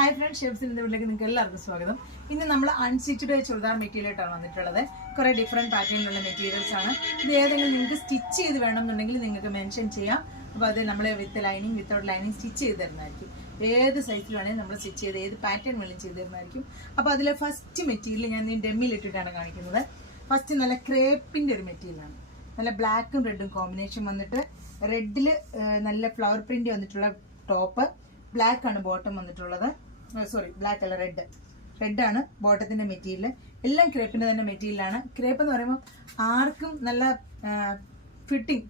Hi friends, ഷേപ്സിൻ്റെ വീട്ടിലേക്ക് നിങ്ങൾക്ക് എല്ലാവർക്കും സ്വാഗതം. ഇന്ന് നമ്മൾ അൺസ്റ്റിച്ചഡ് ചുരിദാർ മെറ്റീരിയലായിട്ടാണ് വന്നിട്ടുള്ളത്. കുറേ ഡിഫറെൻറ്റ് പാറ്റേണിലുള്ള മെറ്റീരിയൽസ് ആണ്. ഇത് ഏതെങ്കിലും നിങ്ങൾക്ക് സ്റ്റിച്ച് ചെയ്ത് വേണമെന്നുണ്ടെങ്കിൽ നിങ്ങൾക്ക് മെൻഷൻ ചെയ്യാം. അപ്പോൾ അത് നമ്മൾ with lining without lining stitch ചെയ്ത് തരുന്നതായിരിക്കും. ഏത് സൈസിൽ വേണമെങ്കിൽ നമ്മൾ സ്റ്റിച്ച് ചെയ്ത് ഏത് പാറ്റേൺ വേണമെങ്കിലും ചെയ്ത് തരുന്നതായിരിക്കും. അപ്പോൾ അതിലെ ഫസ്റ്റ് മെറ്റീരിയൽ ഞാൻ ഡെമ്മിലിട്ടിട്ടാണ് കാണിക്കുന്നത്. ഫസ്റ്റ് നല്ല ക്രേപ്പിൻ്റെ ഒരു മെറ്റീരിയലാണ്. നല്ല ബ്ലാക്കും റെഡും കോമ്പിനേഷൻ വന്നിട്ട് റെഡിൽ നല്ല ഫ്ലവർ പ്രിന്റ് വന്നിട്ടുള്ള ടോപ്പ്, ബ്ലാക്ക് ആണ് ബോട്ടം വന്നിട്ടുള്ളത്. സോറി, ബ്ലാക്ക് അല്ല, റെഡാണ് ബോട്ടത്തിന്റെ മെറ്റീരിയൽ. എല്ലാം ക്രേപ്പിന്റെ തന്നെ മെറ്റീരിയലാണ്. ക്രേപ്പ് എന്ന് പറയുമ്പോൾ ആർക്കും നല്ല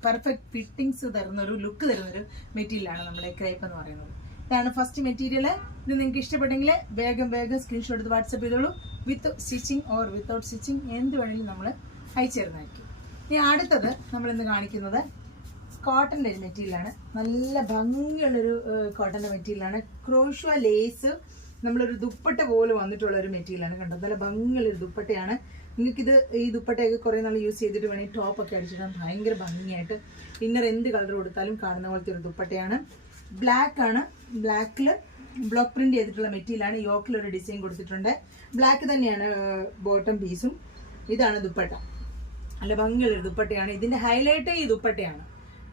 പെർഫെക്റ്റ് ഫിറ്റിങ്സ് തരുന്നൊരു ലുക്ക് തരുന്നൊരു മെറ്റീരിയലാണ് നമ്മുടെ ക്രേപ്പ് എന്ന് പറയുന്നത്. ഇതാണ് ഫസ്റ്റ് മെറ്റീരിയൽ. ഇത് നിങ്ങൾക്ക് ഇഷ്ടപ്പെട്ടെങ്കിൽ വേഗം സ്ക്രീൻഷോട്ട് എടുത്ത് വാട്സപ്പ് ചെയ്തോളൂ. വിത്ത് സ്റ്റിച്ചിങ് ഓർ വിത്തൗട്ട് സ്റ്റിച്ചിങ് എന്ത് വേണമെങ്കിലും നമ്മൾ അയച്ചു തരുന്നതായിരിക്കും. ഇനി അടുത്തത് നമ്മളിന്ന് കാണിക്കുന്നത് കോട്ടൻ്റെ ഒരു മെറ്റീരിയലാണ്. നല്ല ഭംഗിയുള്ളൊരു കോട്ടൻ്റെ മെറ്റീരിയലാണ്. ക്രോഷ്വ ലേസ് നമ്മളൊരു ദുപ്പട്ട പോലെ വന്നിട്ടുള്ള ഒരു മെറ്റീരിയലാണ്. കണ്ടോ, നല്ല ഭംഗിയുള്ളൊരു ദുപ്പട്ടയാണ്. നിങ്ങൾക്കിത് ഈ ദുപ്പട്ടയൊക്കെ കുറേ നാൾ യൂസ് ചെയ്തിട്ട് വേണമെങ്കിൽ ടോപ്പൊക്കെ അടിച്ചിടാൻ ഭയങ്കര ഭംഗിയായിട്ട് ഇന്നർ എന്ത് കളർ കൊടുത്താലും കാണുന്ന പോലത്തെ ഒരു ദുപ്പട്ടയാണ്. ബ്ലാക്ക് ആണ്. ബ്ലാക്കിൽ ബ്ലോക്ക് പ്രിന്റ് ചെയ്തിട്ടുള്ള മെറ്റീരിയലാണ്. യോക്കിലൊരു ഡിസൈൻ കൊടുത്തിട്ടുണ്ട്. ബ്ലാക്ക് തന്നെയാണ് ബോട്ടം പീസും. ഇതാണ് ദുപ്പട്ട. നല്ല ഭംഗിയുള്ളൊരു ദുപ്പട്ടയാണ്. ഇതിന്റെ ഹൈലൈറ്റ് ഈ ദുപ്പട്ടയാണ്.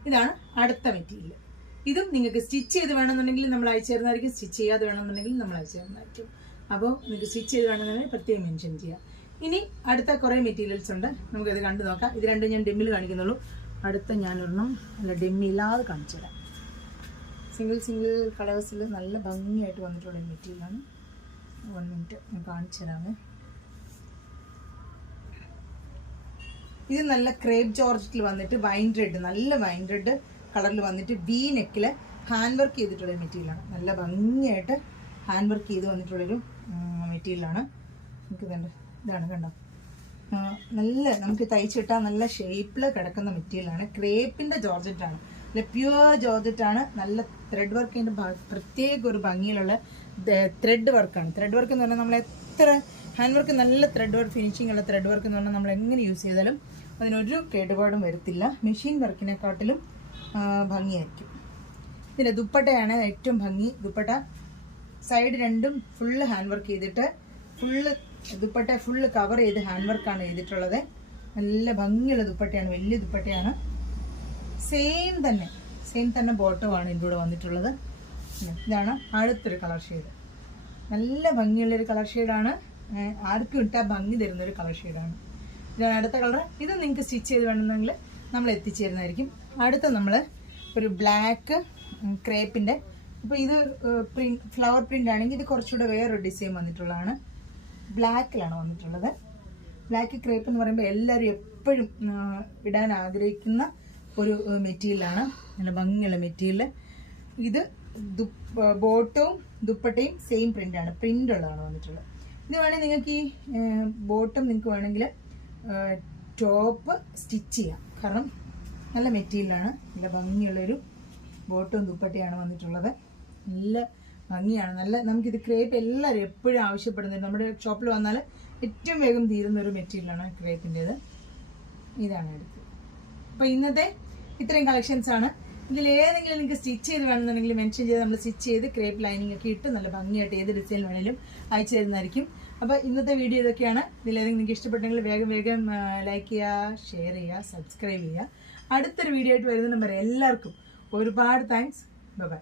ഇതാണ് അടുത്ത മെറ്റീരിയൽ. ഇതും നിങ്ങൾക്ക് സ്റ്റിച്ച് ചെയ്ത് വേണമെന്നുണ്ടെങ്കിൽ നമ്മൾ അയച്ചു തരുന്നതായിരിക്കും. സ്റ്റിച്ച് ചെയ്യാതെ വേണമെന്നുണ്ടെങ്കിൽ നമ്മൾ അയച്ചു തരുന്നതായിരിക്കും. അപ്പോൾ നിങ്ങൾക്ക് സ്റ്റിച്ച് ചെയ്ത് വേണമെന്നുണ്ടെങ്കിൽ പ്രത്യേകം മെൻഷൻ ചെയ്യാം. ഇനി അടുത്ത കുറേ മെറ്റീരിയൽസ് ഉണ്ട്, നമുക്കത് കണ്ടു നോക്കാം. ഇത് രണ്ടും ഞാൻ ഡെമ്മിൽ കാണിക്കുന്നുള്ളൂ. അടുത്ത ഞാനൊരെണ്ണം നല്ല ഡെമ്മില്ലാതെ കാണിച്ചു തരാം. സിംഗിൾ കളേഴ്സിൽ നല്ല ഭംഗിയായിട്ട് വന്നിട്ടുള്ള മെറ്റീരിയലാണ്. 1 മിനിറ്റ് ഞാൻ കാണിച്ചു തരാമേ. ഇത് നല്ല ക്രേപ്പ് ജോർജറ്റിൽ വന്നിട്ട് നല്ല വൈൻ റെഡ് കളറിൽ വന്നിട്ട് വി നെക്കിൽ ഹാൻഡ് വർക്ക് ചെയ്തിട്ടുള്ള മെറ്റീരിയലാണ്. നല്ല ഭംഗിയായിട്ട് ഹാൻഡ് വർക്ക് ചെയ്ത് വന്നിട്ടുള്ളൊരു മെറ്റീരിയലാണ്. ഇതാണ് കണ്ടോ, നല്ല നമുക്ക് തയ്ച്ചിട്ടാൽ നല്ല ഷേപ്പിൽ കിടക്കുന്ന മെറ്റീരിയലാണ്. ക്രേപ്പിൻ്റെ ജോർജറ്റാണ്, നല്ല പ്യുവർ ജോർജറ്റാണ്. നല്ല ത്രെഡ് വർക്കിൻ്റെ പ്രത്യേക ഒരു ഭംഗിയിലുള്ള ത്രെഡ് വർക്കാണ്. ത്രെഡ് വർക്ക് എന്ന് പറഞ്ഞാൽ നമ്മൾ എത്ര ഹാൻഡ് വർക്ക്, നല്ല ത്രെഡ് വർക്ക് ഫിനിഷിംഗ് ഉള്ള ത്രെഡ് വർക്ക് എന്ന് പറഞ്ഞാൽ നമ്മൾ എങ്ങനെ യൂസ് ചെയ്താലും അതിനൊരു കേടുപാടും വരത്തില്ല. മെഷീൻ വർക്കിനെക്കാട്ടിലും ഭംഗിയായിരിക്കും. ഇതിൻ്റെ ദുപ്പട്ടയാണ് ഏറ്റവും ഭംഗി. ദുപ്പട്ട സൈഡ് രണ്ടും ഫുള്ള് ഹാൻഡ് വർക്ക് ചെയ്തിട്ട് ദുപ്പട്ട ഫുള്ള് കവർ ചെയ്ത് ഹാൻഡ് വർക്കാണ് ചെയ്തിട്ടുള്ളത്. നല്ല ഭംഗിയുള്ള ദുപ്പട്ടയാണ്, വലിയ ദുപ്പട്ടയാണ്. സെയിം തന്നെ ബോട്ടമാണ് ഇതിൻ്റെ കൂടെ വന്നിട്ടുള്ളത്. ഇതാണ് അടുത്തൊരു കളർ ഷെയ്ഡ്. നല്ല ഭംഗിയുള്ളൊരു കളർ ഷെയ്ഡാണ്. ആർക്കും ഇട്ടാൽ ഭംഗി തരുന്നൊരു കളർ ഷെയ്ഡാണ്. ഇതാണ് അടുത്ത കളർ. ഇത് നിങ്ങൾക്ക് സ്റ്റിച്ച് ചെയ്ത് വേണമെന്നെങ്കിൽ നമ്മൾ എത്തിച്ചേരുന്നതായിരിക്കും. അടുത്ത നമ്മൾ ഒരു ബ്ലാക്ക് ക്രേപ്പിൻ്റെ, ഇപ്പോൾ ഇത് ഫ്ലവർ പ്രിൻ്റ് ആണെങ്കിൽ ഇത് കുറച്ചുകൂടെ വേറൊരു ഡിസൈൻ വന്നിട്ടുള്ളതാണ്. ബ്ലാക്കിലാണ് വന്നിട്ടുള്ളത്. ബ്ലാക്ക് ക്രേപ്പ് എന്ന് പറയുമ്പോൾ എല്ലാവരും എപ്പോഴും ഇടാൻ ആഗ്രഹിക്കുന്ന ഒരു മെറ്റീരിയലാണ്. നല്ല ഭംഗിയുള്ള മെറ്റീരിയൽ. ഇത് ബോട്ടവും ദുപ്പട്ടയും സെയിം പ്രിൻ്റാണ്, പ്രിൻ്റ് ഉള്ളതാണ് വന്നിട്ടുള്ളത്. ഇത് വേണമെങ്കിൽ നിങ്ങൾക്ക് ഈ ബോട്ടം നിങ്ങൾക്ക് വേണമെങ്കിൽ ടോപ്പ് സ്റ്റിച്ച് ചെയ്യാം. കാരണം നല്ല മെറ്റീരിയലാണ്. നല്ല ഭംഗിയുള്ളൊരു ബോട്ടവും ദുപ്പട്ടയാണ് വന്നിട്ടുള്ളത്. നല്ല ഭംഗിയാണ്. നമുക്കിത് ക്രേപ്പ് എല്ലാവരും എപ്പോഴും ആവശ്യപ്പെടുന്നത്. നമ്മുടെ ഷോപ്പിൽ വന്നാൽ ഏറ്റവും വേഗം തീരുന്നൊരു മെറ്റീരിയലാണ് ക്രേപ്പിൻ്റേത്. ഇതാണ് എടുത്തത്. അപ്പോൾ ഇന്നത്തെ ഇത്രയും കളക്ഷൻസാണ്. ഇതിലേതെങ്കിലും നിങ്ങൾക്ക് സ്റ്റിച്ച് ചെയ്ത് വേണമെന്നുണ്ടെങ്കിൽ മെൻഷൻ ചെയ്ത് നമ്മൾ സ്റ്റിച്ച് ചെയ്ത് ക്രേപ്പ് ലൈനിങ് ഒക്കെ ഇട്ട് നല്ല ഭംഗിയായിട്ട് ഏത് ഡിസൈൻ വേണമെങ്കിലും അയച്ചു തരുന്നതായിരിക്കും. അപ്പോൾ ഇന്നത്തെ വീഡിയോ ഇതൊക്കെയാണ്. ഇതിലേതെങ്കിലും നിങ്ങൾക്ക് ഇഷ്ടപ്പെട്ടെങ്കിൽ വേഗം ലൈക്ക് ചെയ്യുക, ഷെയർ ചെയ്യുക, സബ്സ്ക്രൈബ് ചെയ്യുക. അടുത്തൊരു വീഡിയോ ആയിട്ട് വരുന്ന നമ്പർ എല്ലാവർക്കും ഒരുപാട് താങ്ക്സ്. ബൈ.